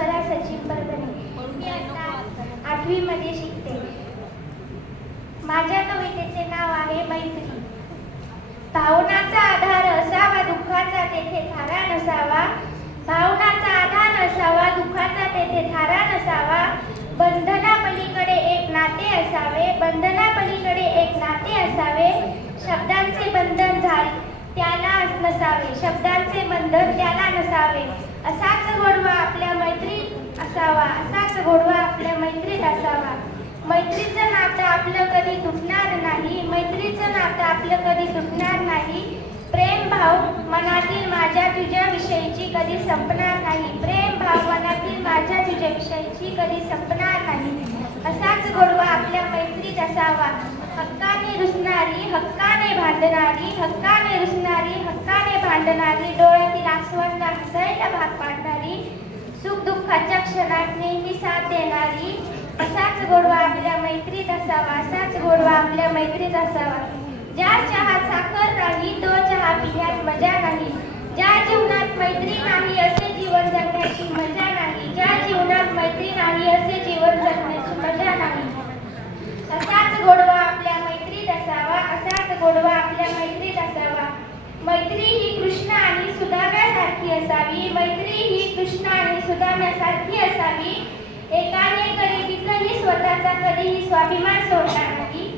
स्वरा सचिन परभणी. मी आता 8वी मध्ये शिकते. माझ्या कवितेचे नाव आहे मैत्री. भावनाचा आधार असावा, दुःखाचा तेथे थारा नसावा. भावनाचा आधार असावा, दुःखाचा तेथे थारा नसावा. बंधना पलीकडे एक नाते असावे, बंधना पलीकडे एक नाते असावे. शब्दांचे बंधन त्याला नसावे, शब्दांचे बंधन त्याला नसावे. असाच गोडवा आपल्या मैत्रीत असावा, असाच गोडवा आपल्या मैत्रीत असावा. मैत्रीचं नातं आपलं कधी तुटणार नाही, मैत्रीचं नातं आपलं कधी तुटणार नाही. प्रेम भाव मनातील माझ्या तुझ्या विषयीची कधी संपणार नाही, प्रेम भाव मनातील माझ्या तुझ्या विषयीची कधी संपणार नाही. असाच गोडवा आपल्या मैत्रीत असावा. हक्काने रुसणारी, हक्काने भांडणारी, हक्काने रुसणारी, हक्काने भांडणारी. डोळ्यातील आसवांना हसायला भाग पाडणारी, सुख दुःखाच्या क्षणात नेहमी साथ देणारी. असाच गोडवा आपल्या मैत्रीत असावा, असाच गोडवा आपल्या मैत्रीत असावा. ज्या चहात साखर नाही तो चहा पिण्यात मजा नाही. ज्या जीवनात मैत्री नाही असे जीवन जगण्याची मजा नाही. ज्या जीवनात मैत्री नाही असे जीवन जगण्याची मजा नाही. असाच गोडवा आपल्या मैत्रीत असावा, असाच गोडवा आपल्या मैत्रीत असावा. मैत्री ही कृष्ण आणि सुदाम्यासारखी असावी, मैत्री ही कृष्ण आणि सुदाम्यासारखी असावी. एकाने गरिबीतही स्वतःचा कधीही स्वाभिमान सोडला नाही.